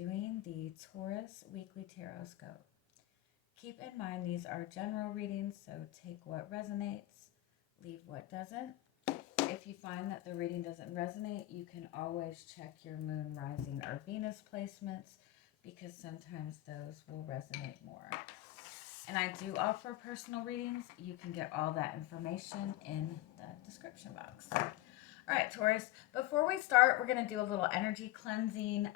doing the Taurus Weekly Tarotscope. Keep in mind these are general readings, so take what resonates, leave what doesn't. If you find that the reading doesn't resonate, you can always check your moon, rising, or Venus placements because sometimes those will resonate more. And I do offer personal readings. You can get all that information in the description box. All right, Taurus, before we start, we're going to do a little energy cleansing.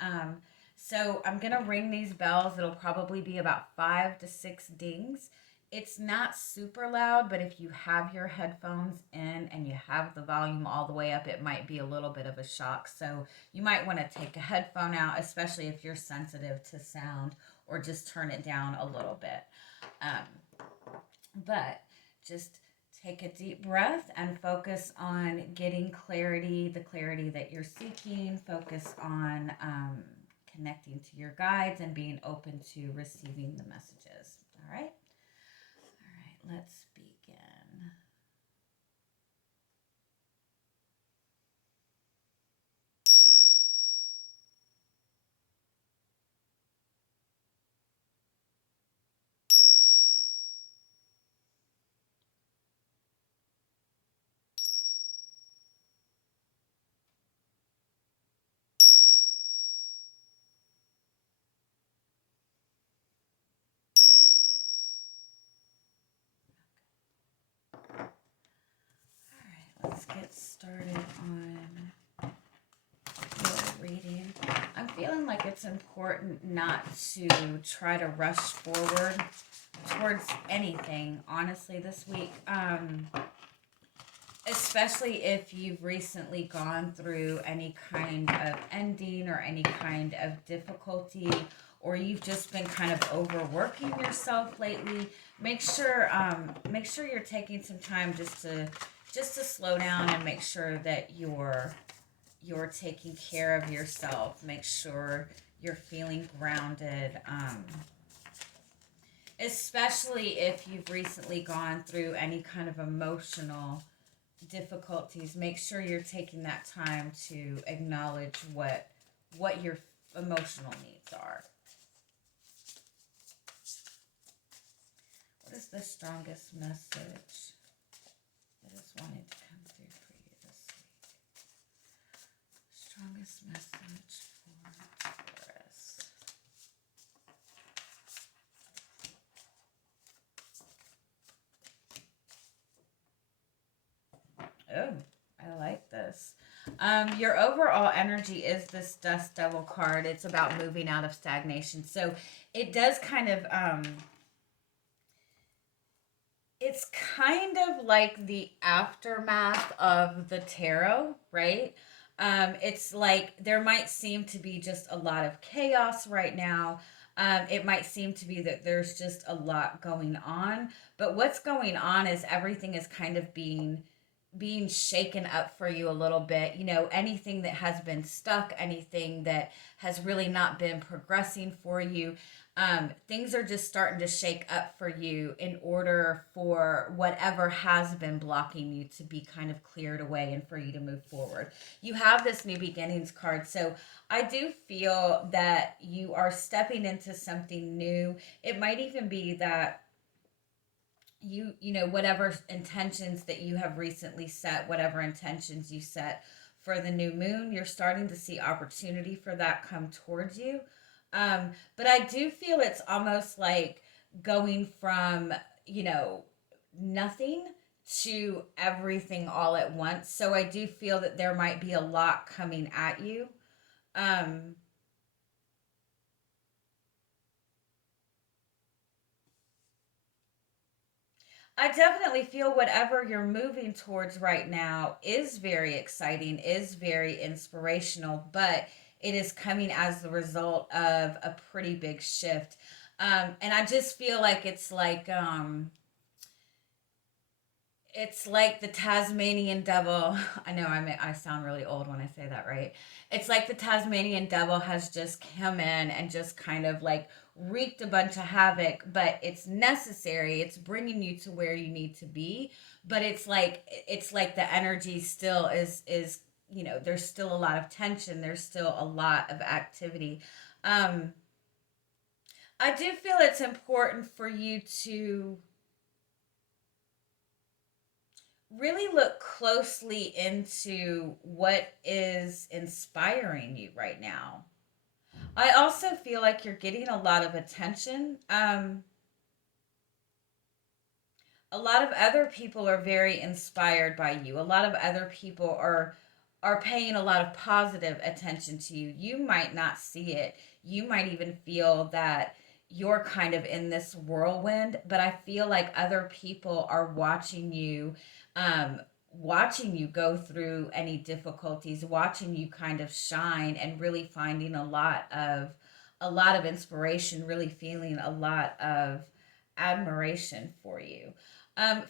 So I'm going to ring these bells. It'll probably be about 5 to 6 dings. It's not super loud, but if you have your headphones in and you have the volume all the way up, it might be a little bit of a shock. So you might want to take a headphone out, especially if you're sensitive to sound, or just turn it down a little bit. But just take a deep breath and focus on getting clarity, the clarity that you're seeking. Focus on connecting to your guides and being open to receiving the messages. All right? All right, let's begin. Let's get started on your reading. I'm feeling like it's important not to try to rush forward towards anything, honestly, this week. Especially if you've recently gone through any kind of ending or any kind of difficulty, or you've just been kind of overworking yourself lately. Make sure you're taking some time just to slow down and make sure that you're taking care of yourself. Make sure you're feeling grounded. Especially if you've recently gone through any kind of emotional difficulties, make sure you're taking that time to acknowledge what your emotional needs are. What is the strongest message that is wanting to come through for you this week? Strongest message for Taurus. Oh, I like this. Your overall energy is this Dust Devil card. It's about moving out of stagnation. So it does kind of, it's kind of like the aftermath of the tarot, right? It's like there might seem to be just a lot of chaos right now. It might seem to be that there's just a lot going on. But what's going on is everything is kind of being shaken up for you a little bit. You know, anything that has been stuck, anything that has really not been progressing for you, things are just starting to shake up for you in order for whatever has been blocking you to be kind of cleared away and for you to move forward. You have this new beginnings card, so I do feel that you are stepping into something new. It might even be that you know, whatever intentions that you have recently set, whatever intentions you set for the new moon, you're starting to see opportunity for that come towards you. But I do feel it's almost like going from, you know, nothing to everything all at once. So I do feel that there might be a lot coming at you. um I definitely feel whatever you're moving towards right now is very exciting, is very inspirational, but it is coming as the result of a pretty big shift. And I just feel like it's like the Tasmanian devil. I know I sound really old when I say that, right? It's like the Tasmanian devil has just come in and just kind of like wreaked a bunch of havoc, but it's necessary. It's bringing you to where you need to be, but it's like the energy still is you know, there's still a lot of tension, there's still a lot of activity. Um, I do feel it's important for you to really look closely into what is inspiring you right now. I also feel like you're getting a lot of attention. A lot of other people are very inspired by you. A lot of other people are paying a lot of positive attention to you. You might not see it. You might even feel that you're kind of in this whirlwind, but I feel like other people are um watching you go through any difficulties, watching you kind of shine and really finding a lot of inspiration, really feeling a lot of admiration for you.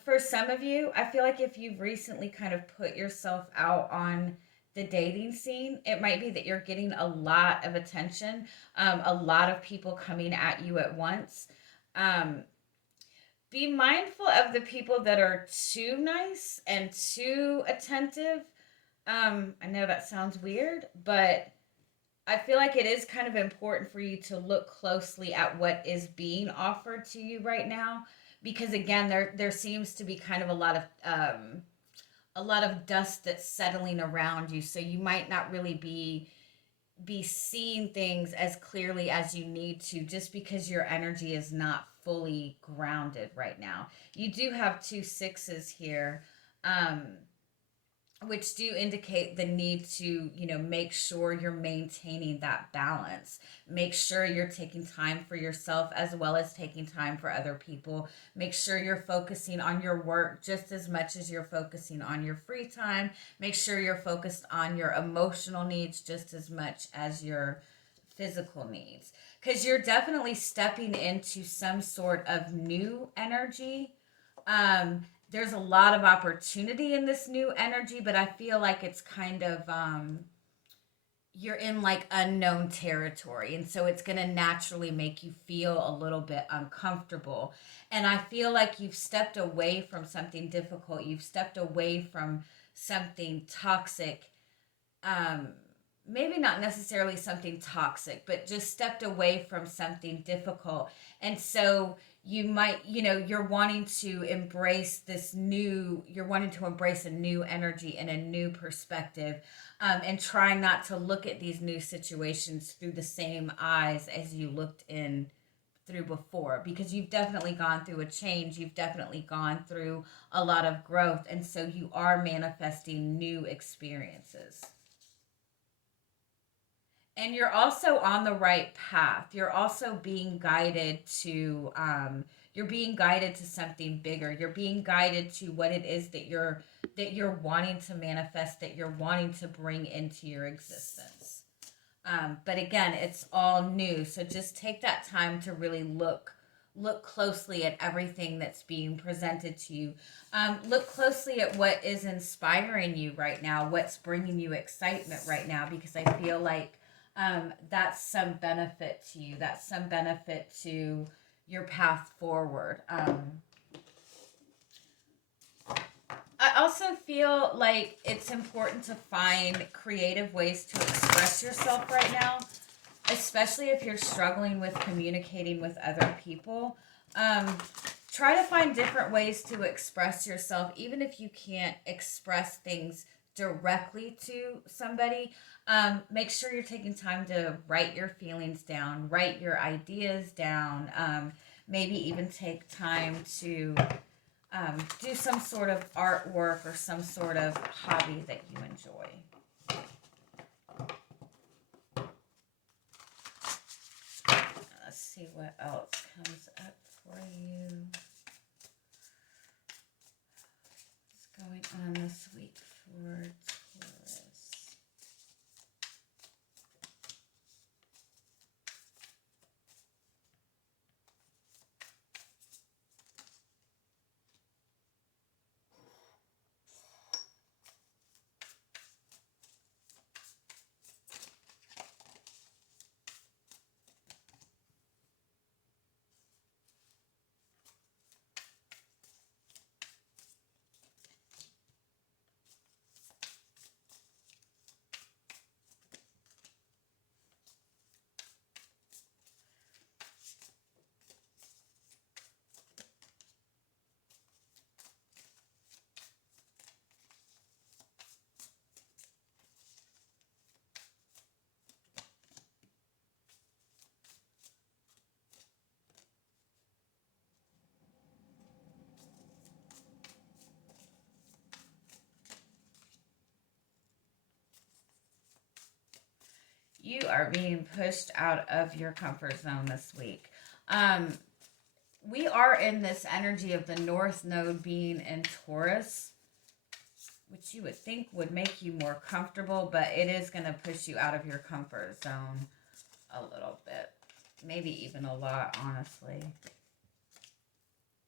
For some of you, I feel like if you've recently kind of put yourself out on the dating scene, it might be that you're getting a lot of attention, a lot of people coming at you at once. Um, be mindful of the people that are too nice and too attentive. I know that sounds weird, but I feel like it is kind of important for you to look closely at what is being offered to you right now, because again, there seems to be kind of a lot of dust that's settling around you, so you might not really be seeing things as clearly as you need to, just because your energy is not fully grounded right now. You do have two sixes here. Um, which do indicate the need to, make sure you're maintaining that balance. Make sure you're taking time for yourself as well as taking time for other people. Make sure you're focusing on your work just as much as you're focusing on your free time. Make sure you're focused on your emotional needs just as much as your physical needs, because you're definitely stepping into some sort of new energy. There's a lot of opportunity in this new energy, but I feel like it's kind of you're in like unknown territory, and so it's going to naturally make you feel a little bit uncomfortable. And I feel like you've stepped away from something difficult. You've stepped away from something toxic. Um Maybe not necessarily something toxic, but just stepped away from something difficult. And so you're wanting to embrace a new energy and a new perspective, and try not to look at these new situations through the same eyes as you looked in through before, because you've definitely gone through a change, you've definitely gone through a lot of growth, and so you are manifesting new experiences. And you're also on the right path. You're also being guided to something bigger. You're being guided to what it is that you're wanting to manifest, that you're wanting to bring into your existence. But again, it's all new, so just take that time to really look closely at everything that's being presented to you. Look closely at what is inspiring you right now, what's bringing you excitement right now, because I feel like that's some benefit to you. That's some benefit to your path forward. I also feel like it's important to find creative ways to express yourself right now, especially if you're struggling with communicating with other people. Um, Try to find different ways to express yourself, even if you can't express things directly to somebody. Make sure you're taking time to write your feelings down, write your ideas down, maybe even take time to do some sort of artwork or some sort of hobby that you enjoy. Let's see what else comes up for you. What's going on this week for Taurus? You are being pushed out of your comfort zone this week. Um, we are in this energy of the North Node being in Taurus, which you would think would make you more comfortable, but it is going to push you out of your comfort zone a little bit. Maybe even a lot, honestly.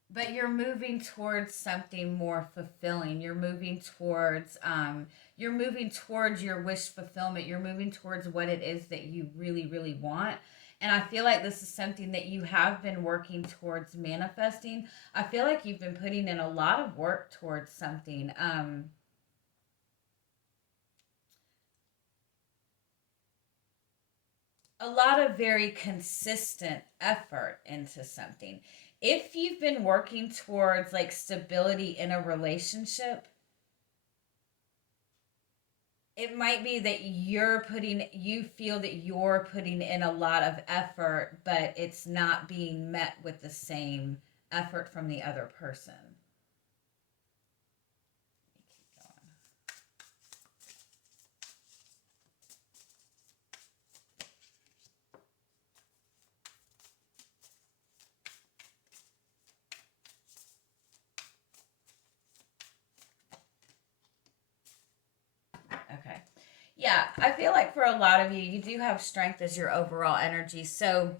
But you're moving towards something more fulfilling. You're moving towards your wish fulfillment. You're moving towards what it is that you really, really want. And I feel like this is something that you have been working towards manifesting. I feel like you've been putting in a lot of work towards something. A lot of very consistent effort into something. If you've been working towards like stability in a relationship, it might be that you feel that you're putting in a lot of effort, but it's not being met with the same effort from the other person. Keep going. Okay. Yeah, I feel like for a lot of you, you do have strength as your overall energy. So,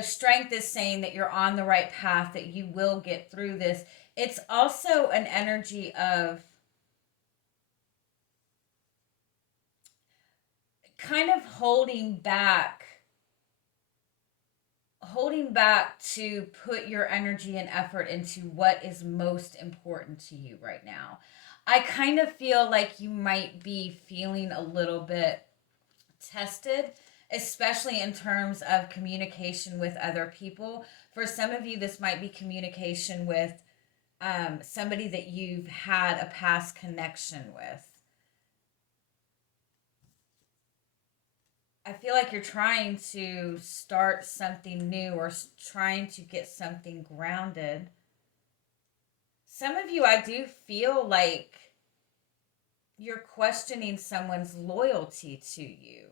strength is saying that you're on the right path, that you will get through this. It's also an energy of kind of holding back to put your energy and effort into what is most important to you right now. I kind of feel like you might be feeling a little bit tested, especially in terms of communication with other people. For some of you, this might be communication with somebody that you've had a past connection with. I feel like you're trying to start something new or trying to get something grounded. Some of you, I do feel like you're questioning someone's loyalty to you.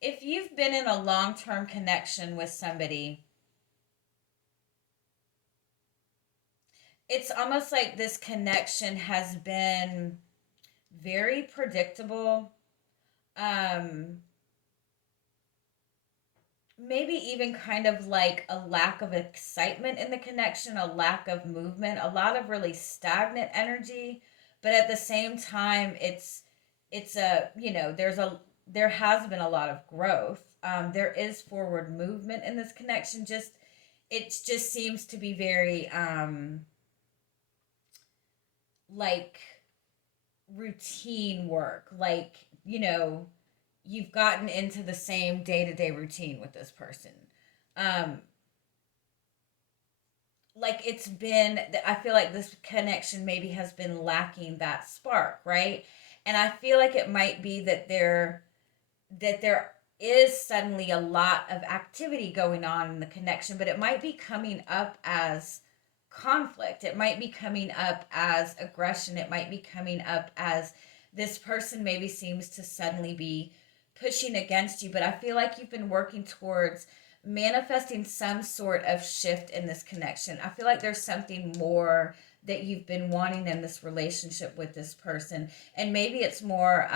If you've been in a long term connection with somebody, it's almost like this connection has been very predictable. Um, Maybe even kind of like a lack of excitement in the connection, a lack of movement, a lot of really stagnant energy, but at the same time it's a, there has been a lot of growth. There is forward movement in this connection. Just it just seems to be very like routine work, like, you've gotten into the same day-to-day routine with this person. um like I feel like this connection maybe has been lacking that spark, right? And I feel like it might be that there is suddenly a lot of activity going on in the connection, but it might be coming up as conflict. It might be coming up as aggression. It might be coming up as this person maybe seems to suddenly be pushing against you. But I feel like you've been working towards manifesting some sort of shift in this connection. I feel like there's something more that you've been wanting in this relationship with this person, and maybe it's more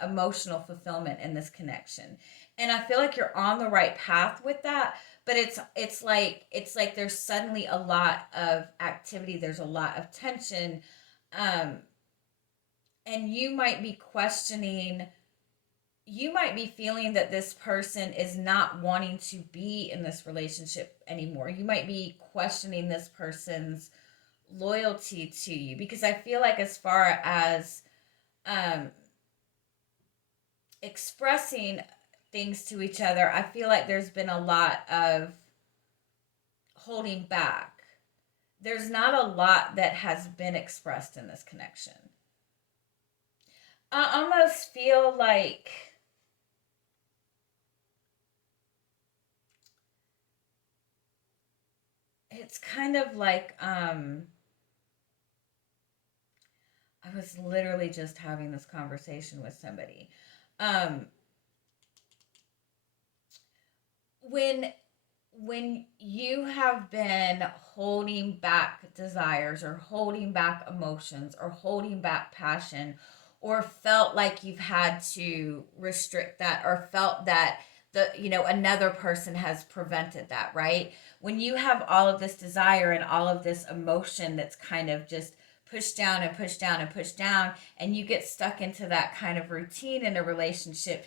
emotional fulfillment in this connection. And I feel like you're on the right path with that, but it's like there's suddenly a lot of activity, there's a lot of tension, um, and you might be feeling that this person is not wanting to be in this relationship anymore. You might be questioning this person's loyalty to you, because I feel like as far as um, expressing things to each other, I feel like there's been a lot of holding back. There's not a lot that has been expressed in this connection. I almost feel like it's kind of like I was literally just having this conversation with somebody. Um, when you have been holding back desires or holding back emotions or holding back passion, or felt like you've had to restrict that, or felt that another person has prevented that, right? When you have all of this desire and all of this emotion that's kind of just pushed down and pushed down and pushed down, and you get stuck into that kind of routine in a relationship,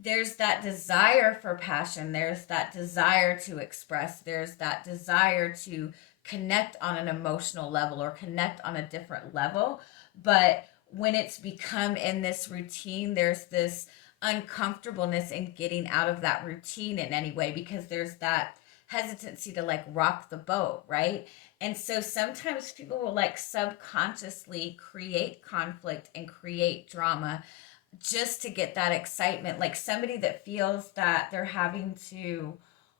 there's that desire for passion, there's that desire to express, there's that desire to connect on an emotional level or connect on a different level. But when it's become in this routine, there's this uncomfortableness in getting out of that routine in any way, because there's that hesitancy to like rock the boat, right? And so sometimes people will like subconsciously create conflict and create drama just to get that excitement. Like somebody that feels that they're having to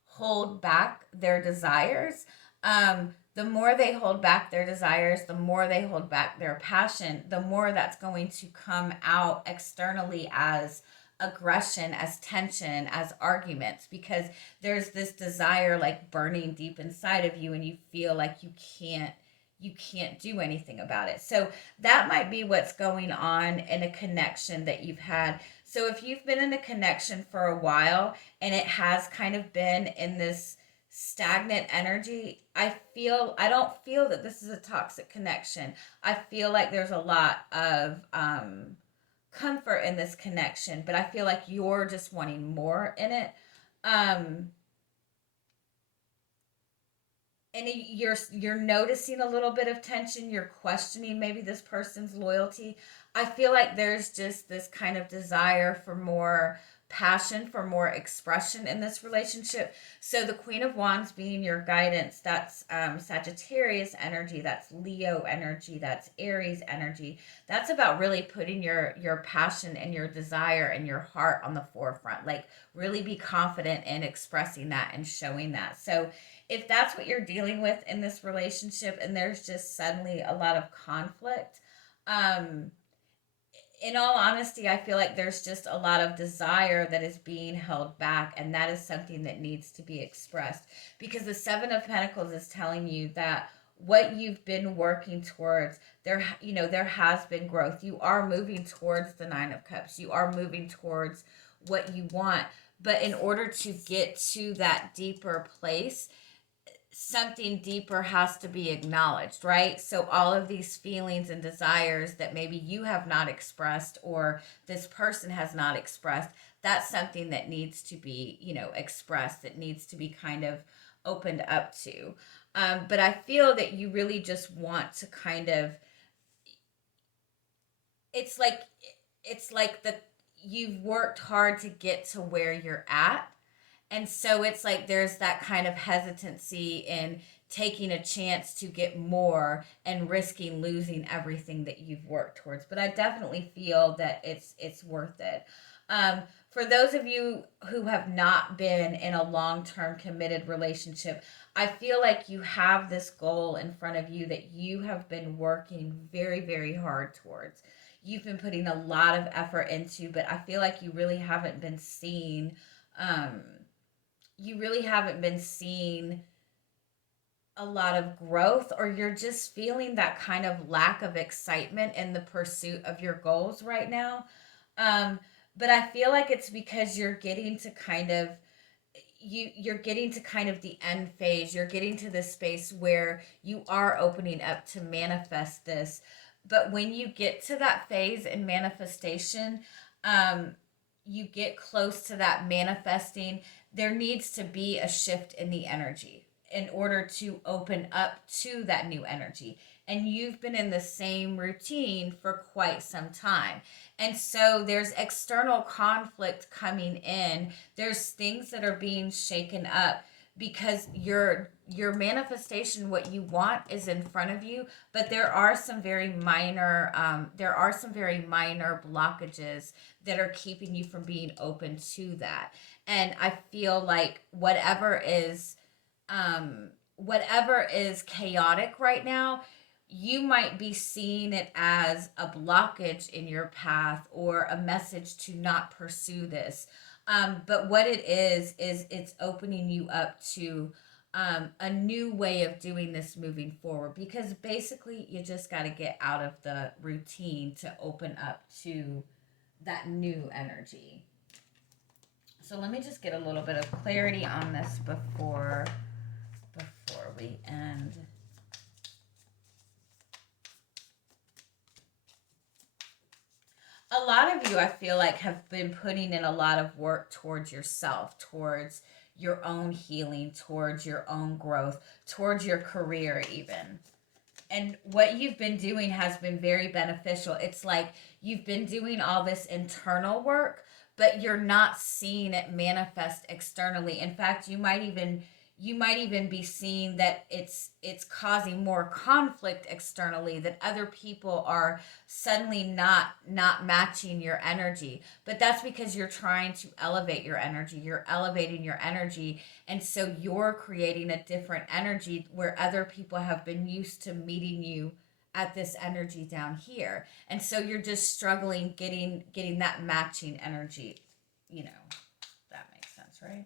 hold back their desires, the more they hold back their desires, the more they hold back their passion, the more that's going to come out externally as aggression, as tension, as arguments, because there's this desire like burning deep inside of you, and you feel like you can't do anything about it. So that might be what's going on in a connection that you've had. So if you've been in a connection for a while and it has kind of been in this stagnant energy, I don't feel that this is a toxic connection. I feel like there's a lot of comfort in this connection, but I feel like you're just wanting more in it. Um, and you're noticing a little bit of tension, you're questioning maybe this person's loyalty. I feel like there's just this kind of desire for more passion, for more expression in this relationship. So the Queen of Wands being your guidance, that's Sagittarius energy, that's Leo energy, that's Aries energy. That's about really putting your passion and your desire and your heart on the forefront, like really be confident in expressing that and showing that. So if that's what you're dealing with in this relationship and there's just suddenly a lot of conflict, um, in all honesty, I feel like there's just a lot of desire that is being held back, and that is something that needs to be expressed, because the Seven of Pentacles is telling you that what you've been working towards, there has been growth. You are moving towards the Nine of Cups. You are moving towards what you want. But in order to get to that deeper place, something deeper has to be acknowledged, right? So all of these feelings and desires that maybe you have not expressed or this person has not expressed, that's something that needs to be, expressed, that needs to be kind of opened up to. But I feel that you really just want to kind of, it's like the you've worked hard to get to where you're at, and so it's like there's that kind of hesitancy in taking a chance to get more and risking losing everything that you've worked towards. But I definitely feel that it's worth it. For those of you who have not been in a long-term committed relationship, I feel like you have this goal in front of you that you have been working very, very hard towards. You've been putting a lot of effort into, but I feel like um, you really haven't been seeing a lot of growth, or you're just feeling that kind of lack of excitement in the pursuit of your goals right now. Um, but I feel like it's because you're getting to kind of the end phase. You're getting to this space where you are opening up to manifest this. But when you get to that phase in manifestation, um, you get close to that manifesting, there needs to be a shift in the energy in order to open up to that new energy. And you've been in the same routine for quite some time. And so there's external conflict coming in. There's things that are being shaken up because your manifestation, what you want, is in front of you, but there are some very minor blockages that are keeping you from being open to that. And I feel like whatever is chaotic right now, you might be seeing it as a blockage in your path or a message to not pursue this. But what it is it's opening you up to a new way of doing this moving forward, because basically you just got to get out of the routine to open up to that new energy. So let me just get a little bit of clarity on this before we end. A lot of you, I feel like, have been putting in a lot of work towards yourself, towards your own healing, towards your own growth, towards your career, even. And what you've been doing has been very beneficial. It's like you've been doing all this internal work, but you're not seeing it manifest externally. In fact, you might even be seeing that it's causing more conflict externally, that other people are suddenly not matching your energy. But that's because you're trying to elevate your energy. You're elevating your energy, and so you're creating a different energy where other people have been used to meeting you at this energy down here. And so you're just struggling getting that matching energy. That makes sense, right?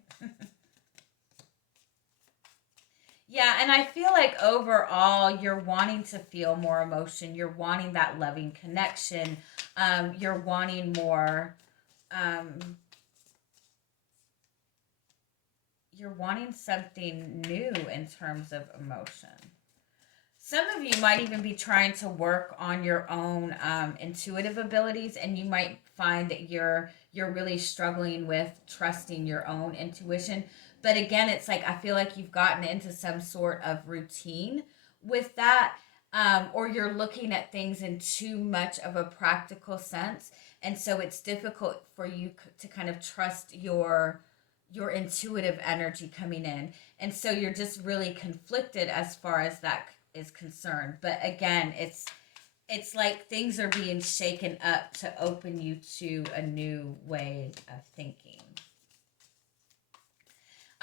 Yeah, and I feel like overall you're wanting to feel more emotion. You're wanting that loving connection. You're wanting more. Um, you're wanting something new in terms of emotion. Some of you might even be trying to work on your own intuitive abilities, and you might find that you're really struggling with trusting your own intuition. But again, it's like I feel like you've gotten into some sort of routine with that, or you're looking at things in too much of a practical sense, and so it's difficult for you to kind of trust your intuitive energy coming in, and so you're just really conflicted as far as that is concerned. But again, it's like things are being shaken up to open you to a new way of thinking.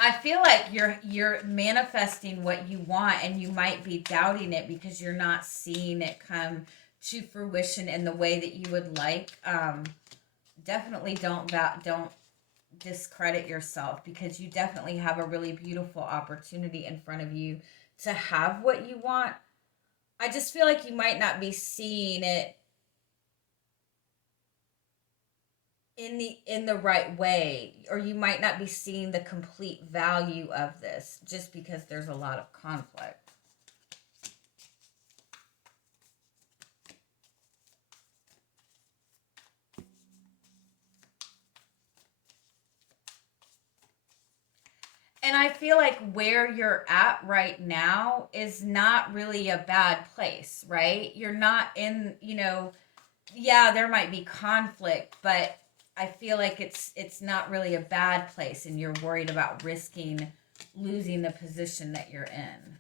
I feel like you're manifesting what you want, and you might be doubting it because you're not seeing it come to fruition in the way that you would like. Definitely don't discredit yourself, because you definitely have a really beautiful opportunity in front of you to have what you want. I just feel like you might not be seeing it in the right way, or you might not be seeing the complete value of this just because there's a lot of conflict. And I feel like where you're at right now is not really a bad place, right? You're not in, yeah, there might be conflict, but I feel like it's not really a bad place, and you're worried about risking losing the position that you're in.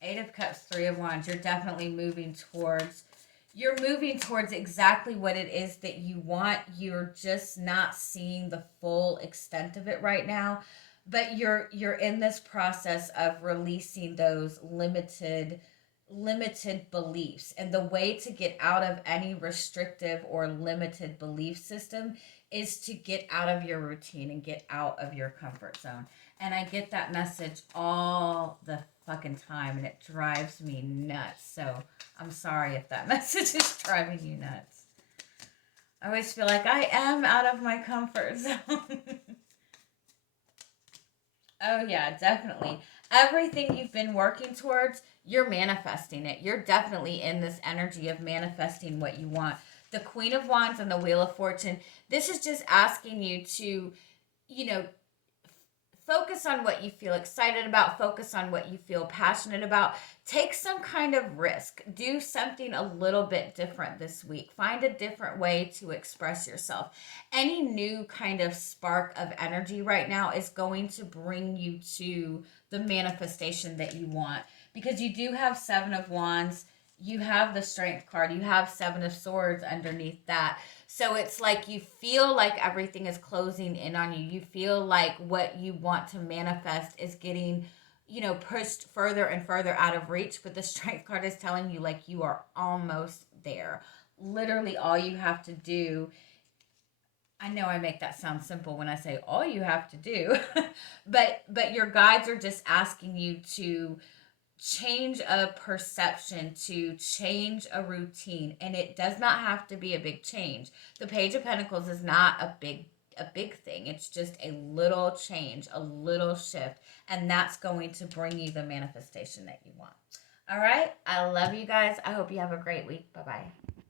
Eight of Cups, Three of Wands. You're moving towards exactly what it is that you want. You're just not seeing the full extent of it right now. But you're in this process of releasing those limited beliefs, and the way to get out of any restrictive or limited belief system is to get out of your routine and get out of your comfort zone. And I get that message all the fucking time, and it drives me nuts. So I'm sorry if that message is driving you nuts. I always feel like I am out of my comfort zone. Oh, yeah, definitely. Everything you've been working towards, you're manifesting it. You're definitely in this energy of manifesting what you want. The Queen of Wands and the Wheel of Fortune, this is just asking you to, you know, focus on what you feel excited about, focus on what you feel passionate about. Take some kind of risk. Do something a little bit different this week. Find a different way to express yourself. Any new kind of spark of energy right now is going to bring you to the manifestation that you want, because you do have Seven of Wands, you have the Strength card, you have Seven of Swords underneath that. So it's like you feel like everything is closing in on you. You feel like what you want to manifest is getting, pushed further and further out of reach, but the Strength card is telling you like you are almost there. Literally all you have to do, I know I make that sound simple when I say all you have to do, but your guides are just asking you to change a perception, to change a routine, and it does not have to be a big change. The Page of Pentacles is not a big thing. It's just a little change, a little shift, and that's going to bring you the manifestation that you want. All right, I love you guys. I hope you have a great week. Bye bye.